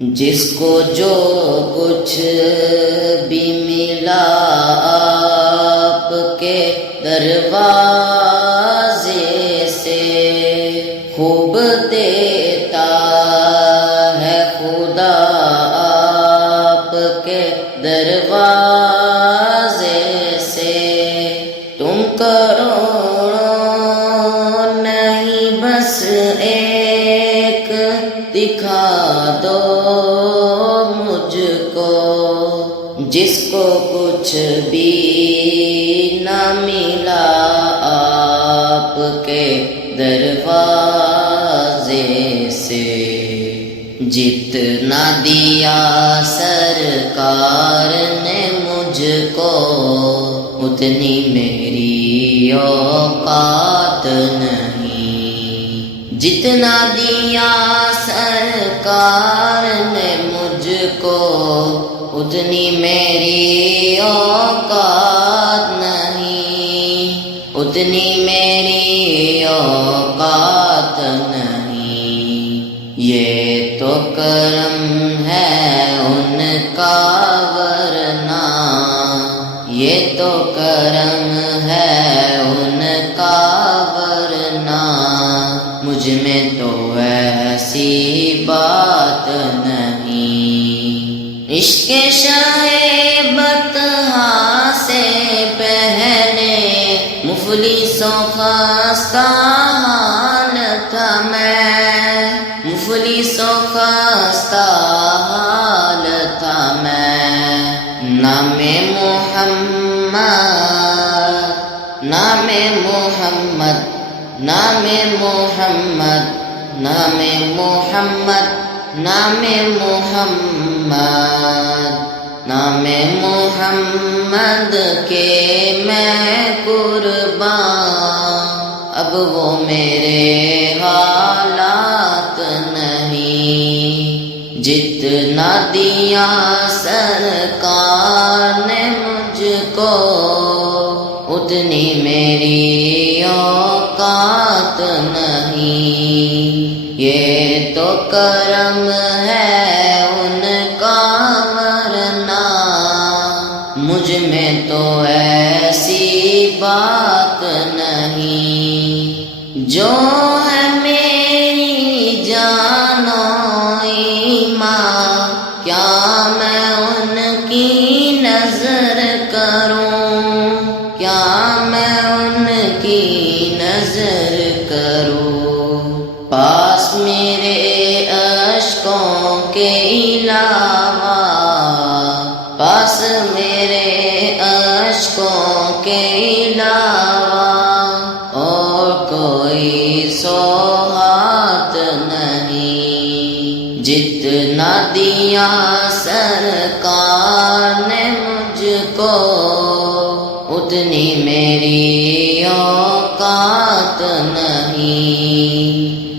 جس کو جو کچھ بھی ملا آپ کے دروازے سے، خوب دیتا ہے خدا آپ کے دروازے سے۔ تم کروڑوں نہیں بس ایک دکھا دو مجھ کو، جس کو کچھ بھی نہ ملا آپ کے دروازے سے۔ جتنا دیا سرکار نے مجھ کو، اتنی میری اوقات نہیں۔ جتنا دیا سرکار نے مجھ کو، اتنی میری اوقات نہیں، اتنی میری اوقات نہیں۔ یہ تو کرم ہے ان کا ورنہ، یہ تو کرم ہے ان کا ورنہ، مجھ میں تو ایسی بات نہیں۔ عشق شاہ بطحا سے پہلے مفلس و خستہ حال تھا میں، مفلس و خستہ حال تھا میں۔ نام محمد، نام محمد، نام محمد، نام محمد، نام محمد، نام محمد کے میں قربان، اب وہ میرے حالات نہیں۔ جتنا دیا سرکار نے مجھ کو، اتنی میری اوقات نہیں۔ یہ تو کرم ہے ان کا ورنہ، مجھ میں تو ایسی بات نہیں۔ جو ہے میری جان و ایمان، کیا میں ان کی نظر کروں، کیا میں ان کی نظر کروں۔ پاس میرے اشکوں کے علاوہ، پاس میرے اشکوں کے علاوہ اور کوئی سوغات نہیں۔ جتنا دیا سرکار نے مجھ کو، اتنی میری اوقات نہیں۔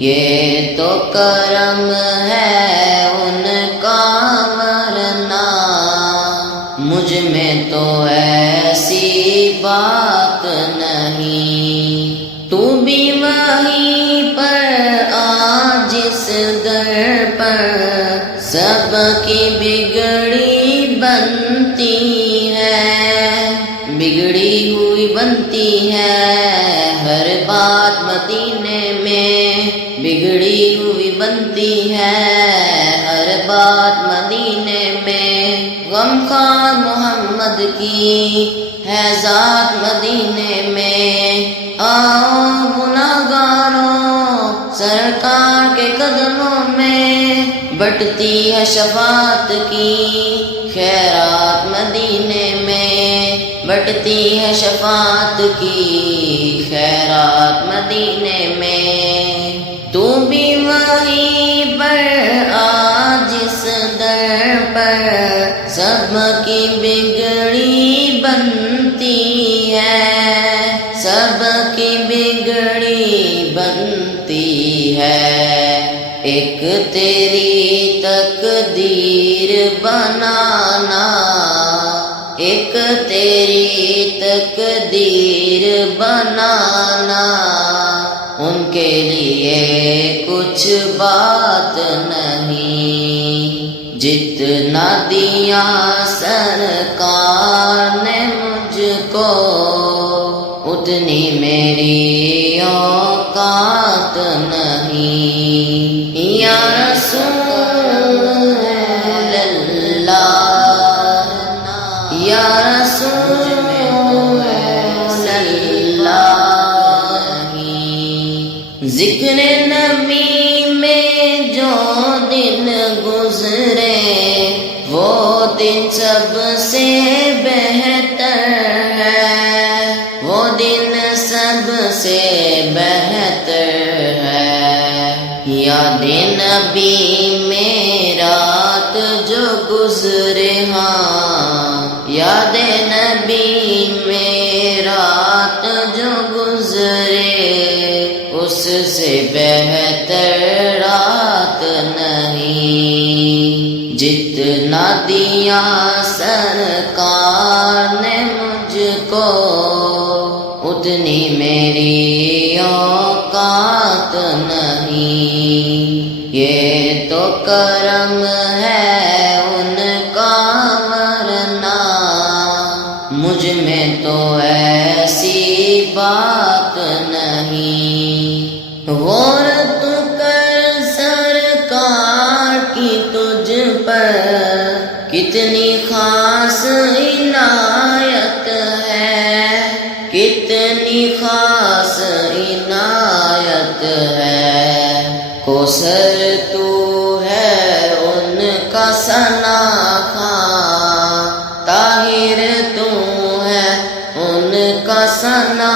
یہ تو کرم ہے ان کا ورنہ، مجھ میں تو ایسی بات نہیں۔ تو بھی وہیں پر آ جس در پر سب کی بگڑی بنتی ہے، بگڑی ہوئی بنتی ہے ہر بات مدینے میں، بگڑی ہوئی بنتی ہے ہر بات مدینے میں۔ غم خار محمد کی ہے ذات مدینے میں، آؤ گناہگاروں سرکار کے قدموں میں، بٹتی ہے شفاعت کی خیرات مدینے میں، بٹتی ہے شفاعت کی خیرات مدینے میں۔ تو بھی وہیں پر آ جس در پر سب کی بگڑی بنتی ہے، سب کی بگڑی بنتی ہے۔ ایک تیری تقدیر بنانا، ایک تیری تقدیر بنانا، ان کے لیے کچھ بات نہیں۔ جتنا دیا سرکار نے مجھ کو اتنی میری اوقات نہیں یا رسول اللہ یا رسول اللہ ذکر نبی میں جو دن گزرے وہ دن سب سے بہتر ہے وہ دن سب سے بہتر ہے یاد نبی میں رات جو گزرے ہاں یاد نبی میں رات جو گزرے اس سے بہتر رات نہیں جتنا دیا سرکار نے مجھ کو اتنی میری اوقات نہیں یہ تو کرم ہے ان کا ورنہ مجھ میں تو ایسی بات نہیں غور تو کر سرکار کی تجھ پر کتنی خاص عنایت ہے کتنی خاص عنایت ہے کوثر تو ہے ان کا ثنا خواں طاہر تو ہے ان کا ثنا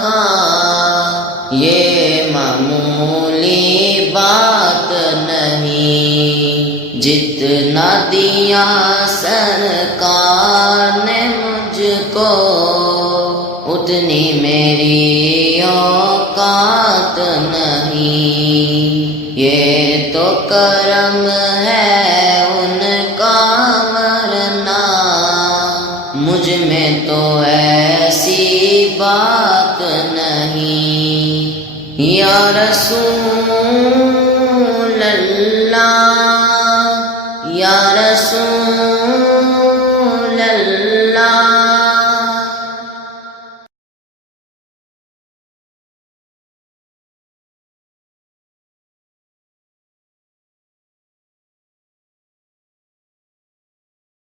خواں یہ معمولی بات نہیں جتنا دیا سرکار نے مجھ کو اتنی میری اوقات نہیں یہ تو کرم ہے ان کا ورنہ مجھ میں تو ایسی بات نہیں یا رسول اللہ یا رسول